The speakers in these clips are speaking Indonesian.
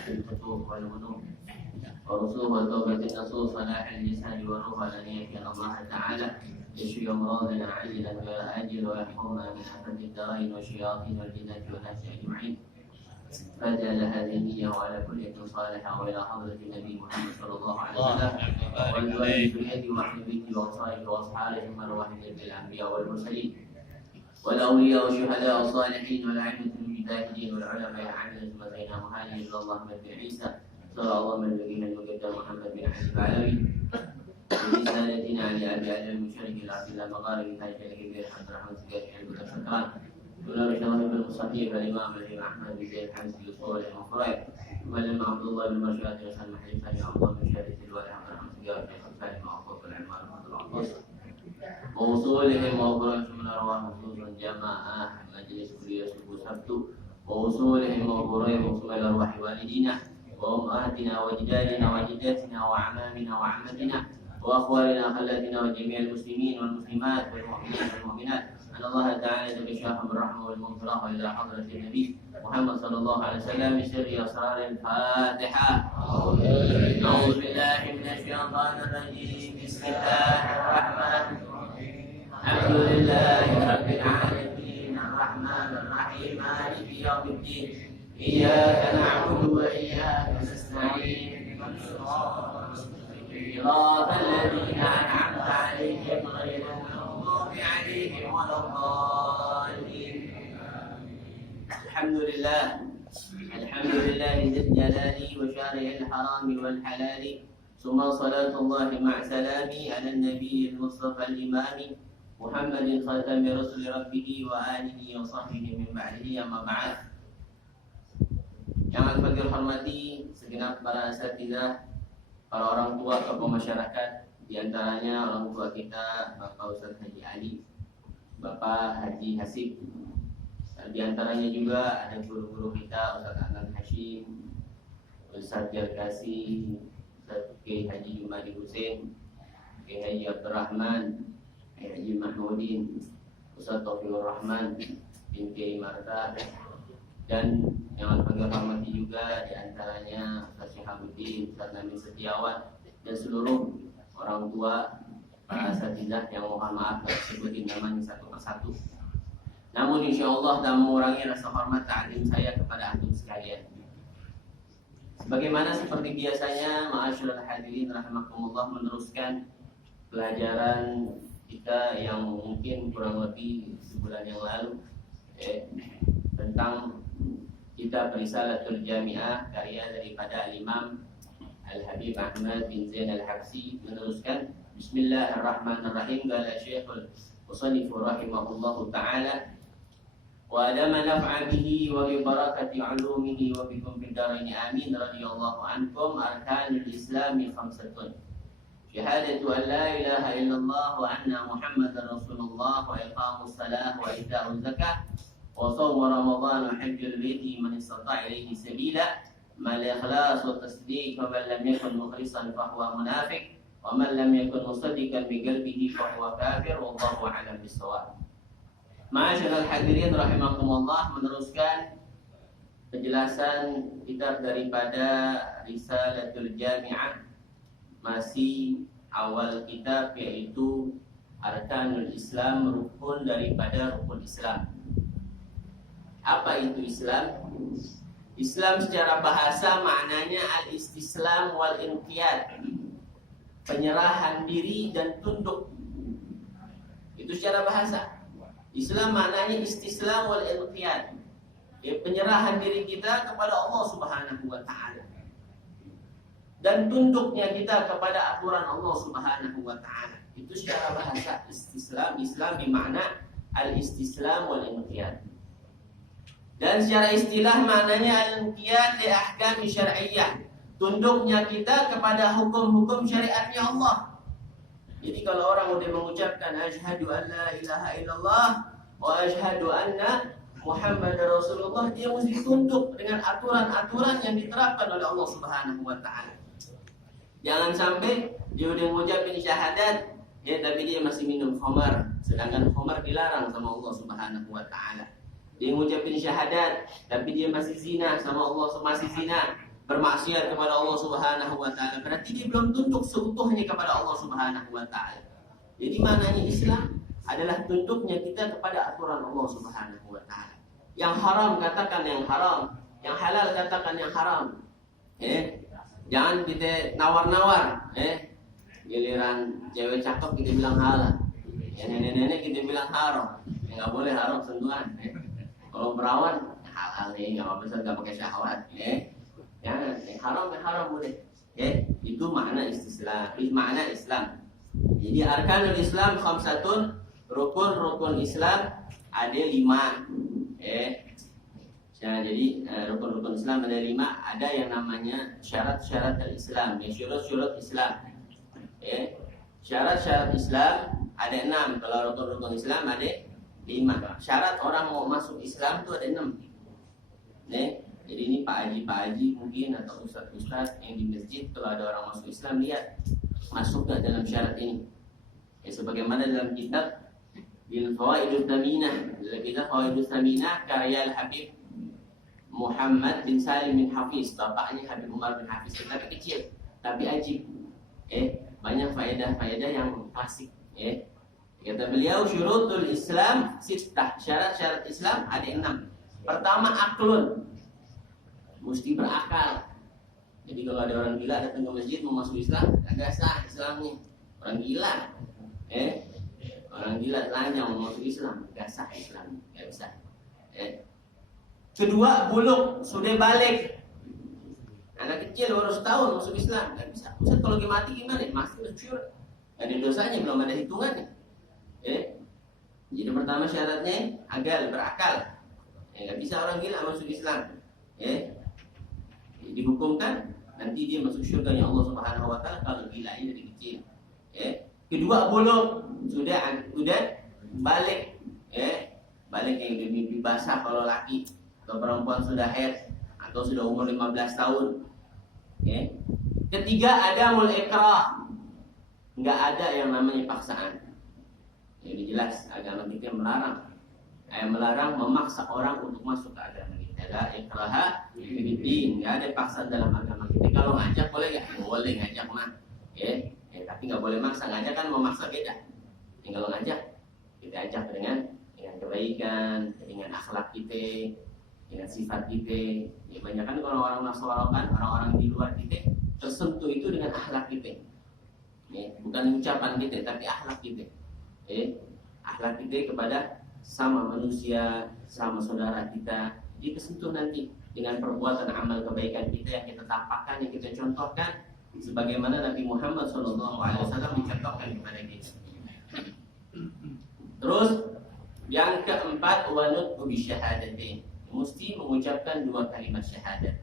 في الفتوح والغنوم ورسوم وتوبة النصوص صلاح اللسان والروح الأنية أن الله تعالى يشفي أمراضنا عاجلا ولا آجل ويحفظنا من آفات الدارين والشياطين والجنات والناس أجمعين. فجعل هذه النية وعلى كل صالحة وإلى حضرة النبي محمد صلى الله عليه وسلم وأزواجه ذريته وأهل بيته وأنصاره وأصحابه ثم أرواح جميع الأنبياء والمرسلين والأولياء والشهداء والصالحين والأئمة المجاهدين والعلماء العاملين ثم بين مهاجر إلى الله من بن عيسى صلى الله من نبينا المقدم محمد بن علي العلوي برسالتنا لأبي علي المشرك إلى عبد الله مغاربي تاج الكبير عبد الرحمن السكاكي عبد الله سكران ونور شرف بن المصحف الإمام الإمام أحمد بن زيد الحمزي وصول المفرد ثم لما عبد الله بن مرشد وسلم حديثا عبد الله بن شرف الوالي عبد الرحمن السكاكي وخلفان معروف العنوان محمد العباس ووصولهم وأبرزهم من أرواح خصوصا جماعة مجلس كلية سبو سبت ووصولهم وأبرزهم من أرواح والدينا وأمهاتنا وجدادنا وجداتنا وعمامنا وعمتنا وأخوالنا خالاتنا وجميع المسلمين والمسلمات والمؤمنين والمؤمنات أن الله تعالى تكشاف بالرحمة والمغفرة إلى حضرة النبي محمد صلى الله عليه وسلم بسر أسرار الفاتحة. أعوذ بالله من الشيطان الرجيم. بسم الله الرحمن الرحيم. الحمد لله رب العالمين الرحمن الرحيم مالك يوم الدين إياك نعبد وإياك نستعين صراط الذين أنعمت عليهم غير المغضوب عليهم ولا الضالين. الحمد لله ذي الجلال وشارع الحرام والحلال ثم صلاة الله مع سلامي على النبي المصطفى الإمام محمد خاتم رسل ربه وآله وصحبه من بعده أما بعد. Yang al-fakir hormati segenap para asatidzah, para orang tua tokoh masyarakat, diantaranya orang tua kita Bapak Ustadz Haji Ali, Bapak Haji Hasib, diantaranya juga ada guru-guru kita Ustadz Anang Hashim, Ustadz Jarkasi, Ustadz Kiai Haji Jumadi Hussein, Kiai Haji Abdurrahman, Kiai Haji Mahmudin, Ustadz Taufikur Rahman bin Kiai Marta, dan yang al-fakir hormati juga diantaranya Ustaz Syihabuddin, Ustaz Nabi Setiawan, dan seluruh orang tua para asatidzah yang mohon maaf tak sebutin namanya satu persatu. Namun insya Allah tak mengurangi rasa hormat ta'lim saya kepada antum sekalian. Sebagaimana seperti biasanya, ma'asyiral hadirin rahimakumullah, meneruskan pelajaran kita yang mungkin kurang lebih sebulan yang lalu tentang kitab Risalatul Jami'ah karya daripada Al-Imam Al-Habib Ahmad bin Zain Al-Habsi. Meneruskan Bismillahirrahmanirrahim. Qala Syekhul Musannif rahimahullahu ta'ala wa adama naf'a bihi wa bi barakati 'ulumihi wa bikum fid dharain amin. Radhiyallahu ankum. Arkanul Islami khamsatun: syahadatu an la ilaha illallah wa anna Muhammadar Rasulullah wa iqamus salah wa ita'uz zakah وصوم رمضان وحج البيت من استطاع إليه سبيلا مع الإخلاص والتصديق فمن لم يكن مخلصا فهو منافق ومن لم يكن مصدقا بقلبه فهو كافر والله أعلم بالصواب. Ma'asyiral hadirin rahimakumullah, meneruskan penjelasan kitab daripada Risalatul Jami'ah, masih awal kitab yaitu Arkanul Islam, rukun daripada rukun Islam. Apa itu Islam? Islam secara bahasa maknanya al-istislam wal inqiyad, penyerahan diri dan tunduk. Itu secara bahasa. Islam maknanya istislam wal inqiyad, penyerahan diri kita kepada Allah Subhanahu wa taala dan tunduknya kita kepada aturan Allah Subhanahu wa taala. Itu secara bahasa istislam. Islam bermakna al-istislam wal inqiyad. Dan secara istilah maknanya al-inqiyad li ahkam syar'iyyah, tunduknya kita kepada hukum-hukum syariatnya Allah. Jadi kalau orang udah mengucapkan asyhadu an la ilaha illallah wa asyhadu anna Muhammadar Rasulullah, dia mesti tunduk dengan aturan-aturan yang diterapkan oleh Allah Subhanahu wa taala. Jangan sampai dia udah mengucapkan syahadat Tapi dia masih minum khamar, sedangkan khamar dilarang sama Allah Subhanahu wa taala. Dia ngucapin syahadat, tapi dia masih zina sama Allah, masih zina, bermaksiat kepada Allah Subhanahu wa taala. Berarti dia belum tunduk seutuhnya kepada Allah Subhanahu wa taala. Jadi maknanya Islam adalah tunduknya kita kepada aturan Allah Subhanahu wa taala. Yang haram katakan yang haram, yang halal katakan yang haram. Jangan kita nawar-nawar, giliran cewek cakep kita bilang halal, yang nenek-nenek kita bilang haram. Nggak boleh haram sentuhan. Kalau perawan halal nih, nggak apa-apa, nggak pakai syahwat. Jangan, yang haram boleh. Itu makna Islam. Makna Islam. Jadi arkanul Islam khamsatun, rukun Islam ada 5. Nah, jadi rukun-rukun Islam ada 5. Ada yang namanya syarat-syarat Islam, syurut-syurut Islam. Syarat-syarat Islam ada 6. Kalau rukun-rukun Islam ada 5. Syarat orang mau masuk Islam itu ada 6. Jadi ini Pak Haji mungkin atau Ustaz-Ustaz yang di masjid, kalau ada orang masuk Islam, lihat masuk gak dalam syarat ini. Sebagaimana dalam kitab Bil Fawaidus Taminah, dalam kitab Fawaidus Taminah karya Al-Habib Muhammad bin Salim bin Hafiz, bapaknya Habib Umar bin Hafiz, tapi kecil, tapi ajib. Banyak faedah-faedah yang klasik. Kata beliau, syurutul Islam sittah, syarat-syarat Islam ada 6. Pertama, aklun, mesti berakal. Jadi kalau ada orang gila datang ke masjid mau masuk Islam, agak sah Islamnya. Orang gila, orang gila telanjang mau masuk Islam, agak sah Islamnya, agak bisa. Kedua, buluk, sudah balik. Anak kecil baru setahun masuk Islam, nggak bisa. Ustaz kalau dia mati gimana? Masih masyhur. Ada dosanya, belum ada hitungannya. Jadi pertama syaratnya agal, berakal. Nggak bisa orang gila masuk Islam. Dihukumkan nanti dia masuk surga Allah Subhanahu wa taala kalau gila ini dari kecil. Kedua, buluk, sudah balik. Balik yang udah mimpi basah kalau laki, atau perempuan sudah haid atau sudah umur 15 tahun. Ketiga, adamul ikrah, nggak ada yang namanya paksaan. Ini jelas agama kita melarang memaksa orang untuk masuk ke agama kita. La ikraha fiddin, nggak ada paksaan dalam agama kita. Kalau ngajak boleh nggak? Boleh ngajak mah, tapi nggak boleh maksa. Ngajak kan memaksa beda. Kalau ngajak kita ajak dengan kebaikan, dengan akhlak kita, dengan sifat kita. Banyak kan orang-orang nasrani, orang-orang di luar kita tersentuh itu dengan akhlak kita. Bukan ucapan kita, tapi akhlak kita. Akhlak kita kepada sama manusia, sama saudara kita, dia kesentuh nanti dengan perbuatan amal kebaikan kita yang kita tampakkan, yang kita contohkan, sebagaimana Nabi Muhammad SAW mencontohkan kepada kita. Terus yang keempat, wanutku bisyahadatin, mesti mengucapkan 2 kalimat syahadat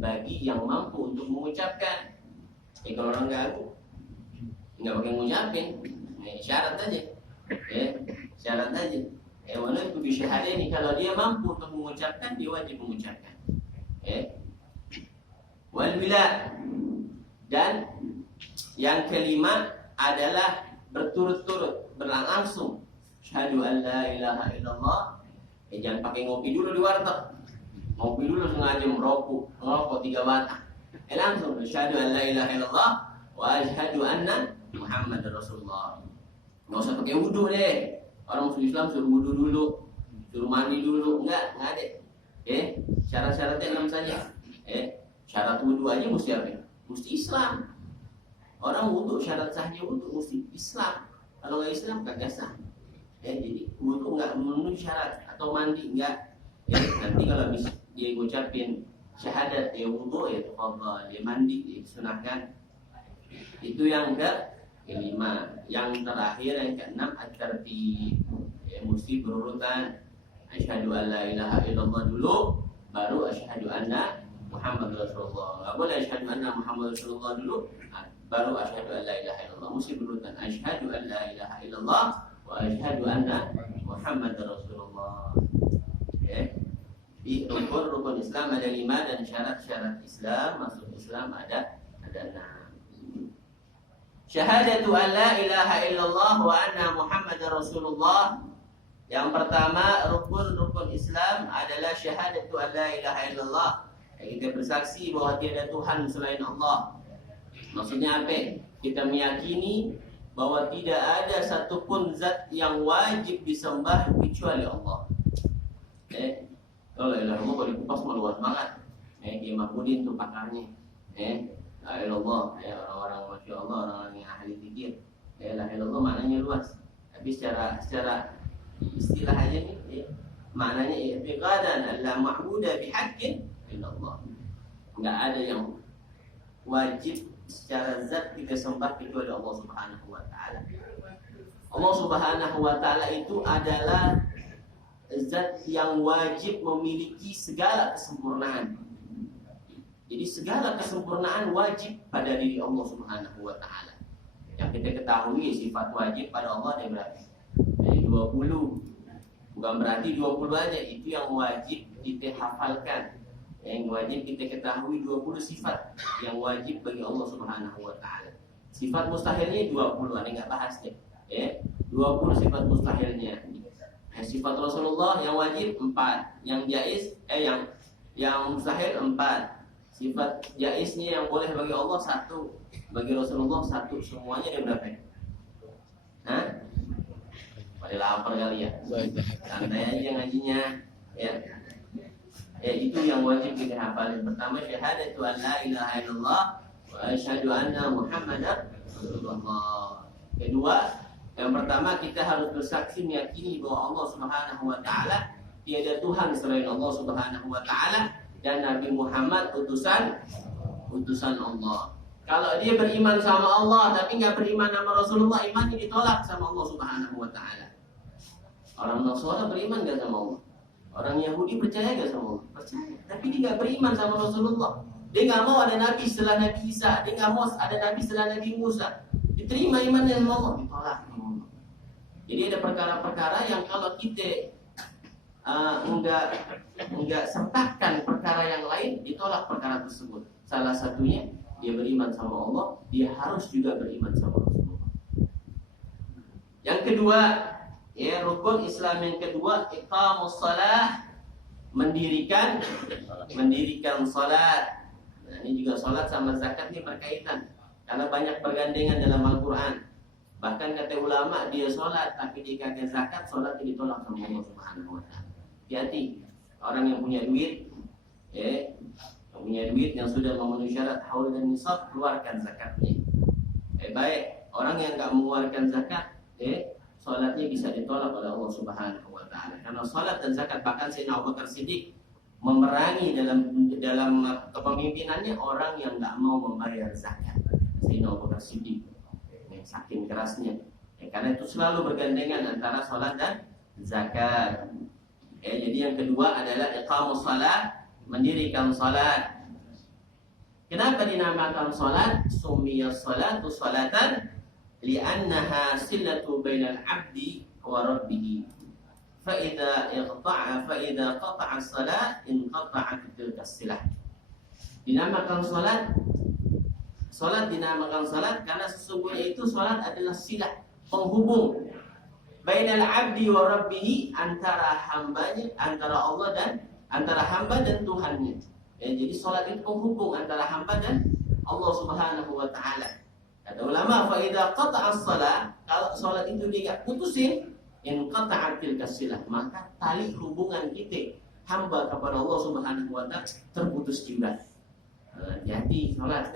bagi yang mampu untuk mengucapkan. Kalau orang nggak pakai ngucapin, syarat aja. Syarat aja. Wanutku bisyahadatin, kalau dia mampu untuk mengucapkan, dia wajib mengucapkan. Wal bila, dan yang kelima adalah berturut-turut, berlangsung. Syahadu an la ilaha illallah. Jangan pakai ngopi dulu di warteg. Ngopi dulu sengaja merokok 3 batang. Langsung syahadu an la ilaha illallah wa asyhadu anna Muhammadar Rasulullah. Nggak usah pakai wudu deh. Orang muslim Islam suruh wudu dulu, suruh mandi dulu, enggak ada. Syarat-syaratnya 6 saja. Syarat wudu aja mesti apa? Mesti Islam. Orang wudu, syarat sahnya wudu mesti Islam. Kalau nggak Islam kagak sah. Jadi wudu nggak memenuhi syarat, atau mandi enggak. Nanti kalau dia ngucapin syahadat, dia wudu, ya tafadhal, dia mandi, dia sunahkan. Itu yang kelima. Yang terakhir, yang keenam, at-tartib. Mesti berurutan. Asyhadu an la ilaha illallah dulu, baru asyhadu anna Muhammad Rasulullah. Nggak boleh asyhadu anna Muhammad Rasulullah dulu, baru asyhadu an la ilaha illallah. Mesti berurutan. Asyhadu an la ilaha illallah wa asyhadu anna Muhammad Rasulullah. Di rukun Islam ada 5, dan syarat-syarat Islam, masuk Islam ada 6. Syahadatu an la ilaha illallah wa anna Muhammadar Rasulullah. Yang pertama, rukun-rukun Islam adalah syahadatu an la ilaha illallah. Kita bersaksi bahwa tiada Tuhan selain Allah. Maksudnya apa? Kita meyakini bahwa tidak ada satupun zat yang wajib disembah kecuali Allah. Kalau la ilaha illallah kalau dikupas luas banget. Dia Mahmudin tuh pakarnya. La ilaha illallah, orang-orang masya Allah, orang-orang yang ahli fikir. La ilaha illallah maknanya luas. Tapi secara istilah aja nih, maknanya i'tiqadan alla ma'budu bihaqqin illallah. Enggak ada yang wajib secara zat kita sembah kecuali Allah Subhanahu wa taala. Allah Subhanahu wa taala itu adalah zat yang wajib memiliki segala kesempurnaan. Jadi segala kesempurnaan wajib pada diri Allah Subhanahu wa taala. Yang kita ketahui sifat wajib pada Allah ada berapa? 20. Bukan berarti 20 aja, itu yang wajib kita hafalkan. Yang wajib kita ketahui 20 sifat yang wajib bagi Allah Subhanahu wa taala. Sifat mustahilnya 20, ada enggak bahas deh. 20 sifat mustahilnya. Sifat Rasulullah yang wajib 4, yang jaiz yang mustahil 4. Sifat jaiznya yang boleh bagi Allah 1, bagi Rasulullah 1, semuanya ada berapa? Hah? Pada lapar kali ya. Santai aja ngajinya. Itu yang wajib kita hafal. Pertama syahadatu an la ilaha illallah wa asyhadu anna Muhammadar Rasulullah. Kedua, yang pertama kita harus bersaksi meyakini bahwa Allah Subhanahu wa taala tiada Tuhan selain Allah Subhanahu wa taala dan Nabi Muhammad utusan Allah. Kalau dia beriman sama Allah tapi nggak beriman sama Rasulullah, imannya ditolak sama Allah Subhanahu wa taala. Orang Nasrani beriman nggak sama Allah? Orang Yahudi percaya nggak sama Allah? Percaya. Tapi dia nggak beriman sama Rasulullah. Dia nggak mau ada Nabi setelah Nabi Isa. Dia nggak mau ada Nabi setelah Nabi Musa. Diterima imannya sama Allah, ditolak sama Allah. Jadi ada perkara-perkara yang kalau kita enggak sertakan perkara yang lain, ditolak perkara tersebut. Salah satunya dia beriman sama Allah, dia harus juga beriman sama Rasulullah. Yang kedua, rukun Islam yang kedua, iqamus shalah, mendirikan salat. Nah, ini juga salat sama zakat ini berkaitan karena banyak pergandengan dalam Al-Qur'an. Bahkan kata ulama dia salat tapi dia kagak zakat, salatnya ditolak sama Allah Subhanahu wa taala. Hati-hati orang yang punya duit, yang sudah memenuhi syarat haul dan nisab, keluarkan zakatnya. Baik, orang yang enggak mengeluarkan zakat, salatnya bisa ditolak oleh Allah Subhanahu wa taala. Karena salat dan zakat, bahkan Sayyidina Abu Bakar Siddiq memerangi dalam kepemimpinannya orang yang enggak mau membayar zakat. Sayyidina Abu Bakar Siddiq saking kerasnya. Karena itu selalu bergandengan antara salat dan zakat. Jadi yang kedua adalah iqamus salat, mendirikan salat. Kenapa dinamakan salat? Summiyas salatu salatan li'annaha silatu bainal 'abdi wa rabbih. Fa idza qata'a as-salat inqata'at tilka as-silah. Dinamakan salat dinamakan salat karena sesungguhnya itu salat adalah silah, penghubung bainal 'abdi wa rabbih, antara hambanya, antara Allah dan antara hamba dan Tuhannya. Jadi salat itu penghubung antara hamba dan Allah Subhanahu wa taala. Kata ulama, fa idza qata'a as-shalah, kalau salat itu dia enggak putusin, in qata'at tilka silah, maka tali hubungan kita hamba kepada Allah Subhanahu wa taala terputus juga. Jadi salat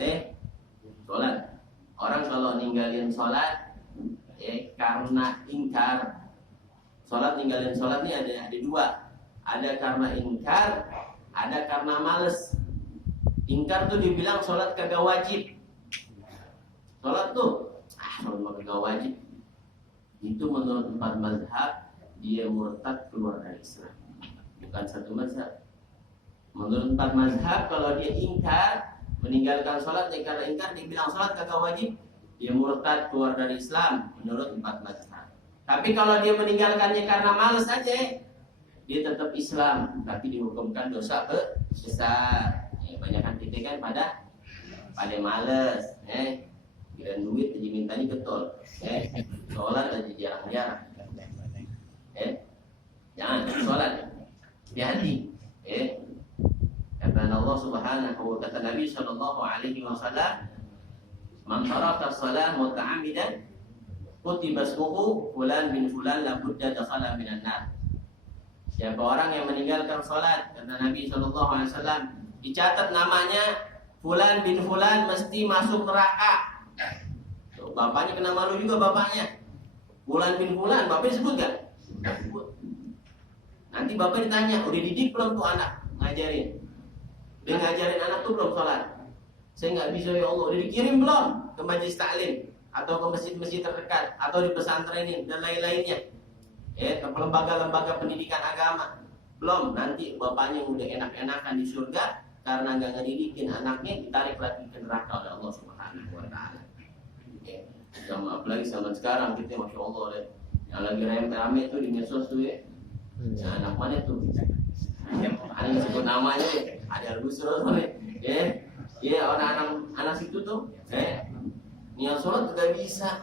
salat. Orang kalau ninggalin salat karena ingkar. Salat ninggalin salat ini ada dua. Ada karena ingkar, ada karena males. Ingkar tuh dibilang salat kagak wajib. Salat tuh salat kagak wajib. Itu menurut 4 mazhab dia murtad, keluar dari Islam. Bukan satu mazhab. Menurut 4 mazhab kalau dia ingkar, meninggalkan salat karena ingkar, dibilang salat kagak wajib, dia murtad, keluar dari Islam menurut 4 mazhab. Tapi kalau dia meninggalkannya karena malas aja, dia tetap Islam, tapi dihukumkan dosa besar. Banyakan kita kan pada males, kira duit jadi mintanya getol, sholat aja jarang-jarang, jangan sholat, hati-hati, kata Allah Subhanahu, kata Nabi Shallallahu Alaihi Wasallam, man taraka shalah muta'ammidan kutiba ismuhu fulan bin fulan la budda dakhala minan nar. Siapa orang yang meninggalkan salat, kata Nabi Shallallahu Alaihi Wasallam, dicatat namanya fulan bin fulan mesti masuk neraka. Tuh, bapaknya kena malu juga bapaknya. Fulan bin fulan, bapaknya sebut kan? Sebut. Nanti bapak ditanya, udah didik belum tuh anak ngajarin? Udah ngajarin anak tuh belum salat? Saya nggak bisa ya Allah. Udah dikirim belum ke majelis taklim atau ke masjid-masjid terdekat atau di pesantren dan lain-lainnya? Ke lembaga-lembaga pendidikan agama. Belum, nanti bapaknya udah enak-enakan di surga karena nggak ngedidikin anaknya, ditarik lagi ke neraka oleh Allah Subhanahu Wa Taala. Sama apalagi zaman sekarang kita, masya Allah, yang lagi rame-rame tuh di medsos tuh ya. Nah, anak mana tuh? Ada yang sebut namanya, ada Busro tuh ya. Orang anak situ tuh, niat sholat nggak bisa.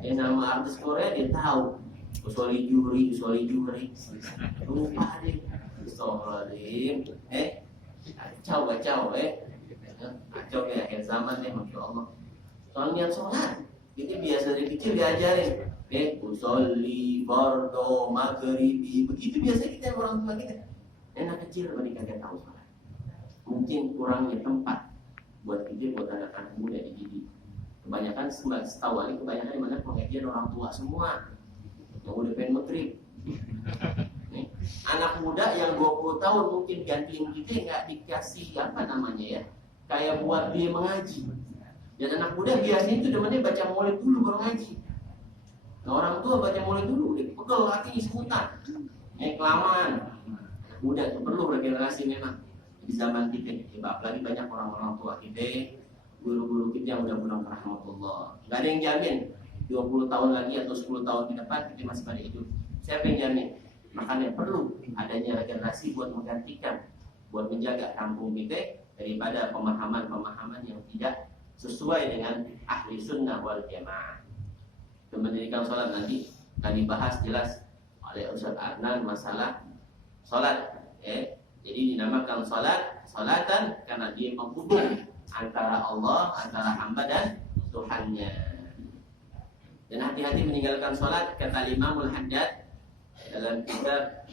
Nama artis Korea dia tahu. Usoli Juhri, lupa deh. Astagfirullahaladzim. Kacau, kacau ya akhir zaman deh, masya Allah. Soal niat sholat, itu biasa dari kecil diajarin. Usoli, fardo, maghribi, begitu biasa kita orang tua kita. Anak kecil mereka kagak tahu sholat. Mungkin kurangnya tempat buat kita, buat anak-anak muda dididik. Kebanyakan setahu Ali, kebanyakan di mana pengajian orang tua semua. Yang udah pengen maghrib. Anak muda yang 20 tahun mungkin gantiin kita nggak dikasih apa namanya ya, kayak buat dia mengaji. Dan anak muda biasanya itu demennya baca maulid dulu baru ngaji. Nah, orang tua baca maulid dulu, dia pegel hatinya semutan. Kelamaan. Anak muda itu perlu regenerasi memang di zaman kita. Apalagi banyak orang-orang tua kita, guru-guru kita yang udah pulang ke rahmatullah. Nggak ada yang jamin 20 tahun lagi atau 10 tahun ke depan kita masih pada hidup. Siapa yang jamin? Makanya perlu adanya regenerasi buat menggantikan, buat menjaga kampung kita daripada pemahaman-pemahaman yang tidak sesuai dengan ahli sunnah wal jamaah. Mendirikan sholat nanti akan dibahas jelas oleh Ustaz Adnan masalah sholat. Jadi dinamakan sholatan karena dia menghubung antara Allah, antara hamba dan Tuhannya. Dan hati-hati meninggalkan sholat, kata Imamul Haddad dalam kitab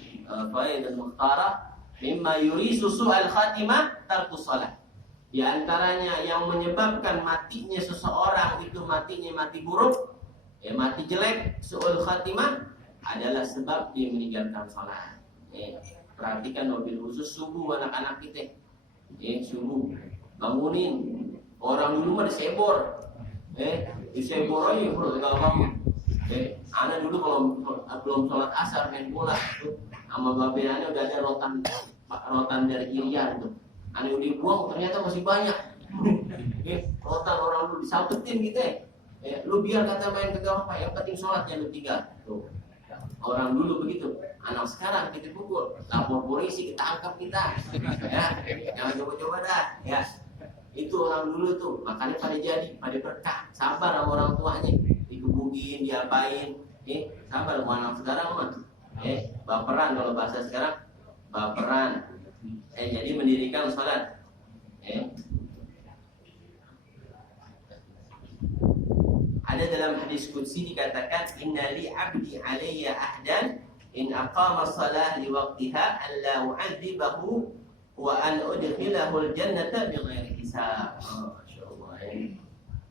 Faidul Mukhtarah, mimma yurisu su'al khatimah tarkus sholat. Di antaranya yang menyebabkan matinya seseorang itu mati buruk, mati jelek, su'ul khatimah adalah sebab dia meninggalkan sholat. Perhatikan mobil khusus subuh anak-anak kita. Subuh bangunin. Orang dulu mah disebor. Disebor aja bro, kalau bangun. Anak dulu kalau belum sholat asar main bola tuh, sama babe anak udah ada rotan dari Irian tuh. Anak udah buang ternyata masih banyak. Rotan orang dulu disautetin gitu lu biar kata main ke gawang apa, yang penting sholatnya lu tinggal. Tuh. Orang dulu begitu. Anak sekarang kita pukul, lapor polisi, kita angkat kita. Jangan coba-coba dah. Itu orang dulu tuh, makanya pada jadi, pada berkah. Sabar sama orang tuanya, dikebukin, diapain. Sabar sama anak sekarang mah. Baperan kalau bahasa sekarang, baperan. Jadi mendirikan sholat. Ada dalam hadis qudsi dikatakan, innali abdi alayya ahdan in aqama shalah li waqtiha alla u'adzibahu wa an udkhilahu al-jannata bighairi hisab. Masyaallah.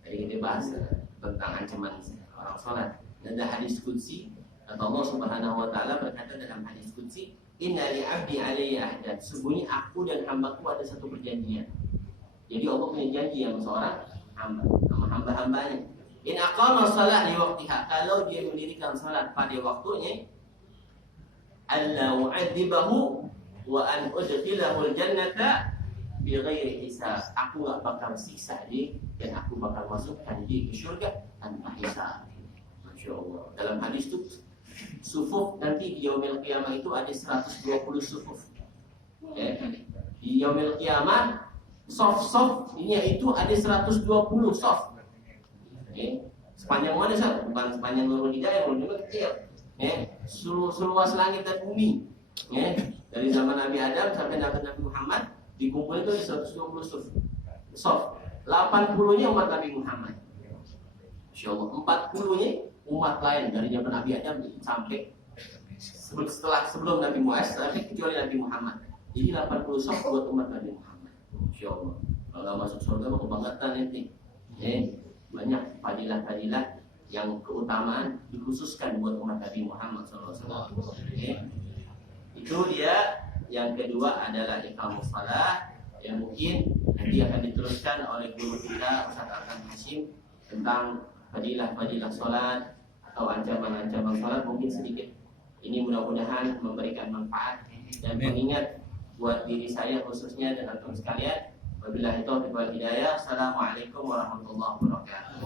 Jadi kita bahas tentang ancaman orang salat. Ada hadis qudsi, Allah Subhanahu wa taala berkata dalam hadis qudsi, innali abdi alayya ahdan. Sesungguhnya aku dan hambaku ada satu perjanjian. Jadi Allah punya janji yang seorang hamba sama hamba-hambanya. In aqama shalah li waqtiha, kalau dia mendirikan salat pada waktunya, alla u'adzibahu wa an udkhilahu al-jannata bighairi hisab. Aku enggak bakal siksa dia dan aku bakal masukkan dia ke surga tanpa hisab. Masyaallah. Dalam hadis itu sufuf nanti di yaumil qiyamah itu ada 120 sufuf. Di yaumil qiyamah sof-sof ini itu ada 120 sof. Sepanjang mana sah? Bukan sepanjang Nurul Hidayah, cuma kecil. Seluas langit dan bumi. Dari zaman Nabi Adam sampai Nabi Muhammad dikumpulin itu 120 soft. 80-nya umat Nabi Muhammad. Insyaallah 40-nya umat lain dari zaman Nabi Adam sampai sebelum Nabi Muhammad sampai kecuali Nabi Muhammad. Jadi 80 soft buat umat Nabi Muhammad. Insyaallah. Kalau masuk surga mah kebangetan nanti. Banyak fadilah-fadilah yang keutamaan dikhususkan buat umat Nabi Muhammad SAW. Itu dia. Yang kedua adalah iqamus shalah, yang mungkin nanti akan diteruskan oleh guru kita Ustaz Arkan Hashim tentang fadilah-fadilah salat atau ancaman-ancaman salat mungkin sedikit. Ini mudah-mudahan memberikan manfaat dan mengingat buat diri saya khususnya dan antum sekalian. Wabillahi taufiq wal hidayah. Assalamualaikum warahmatullahi wabarakatuh.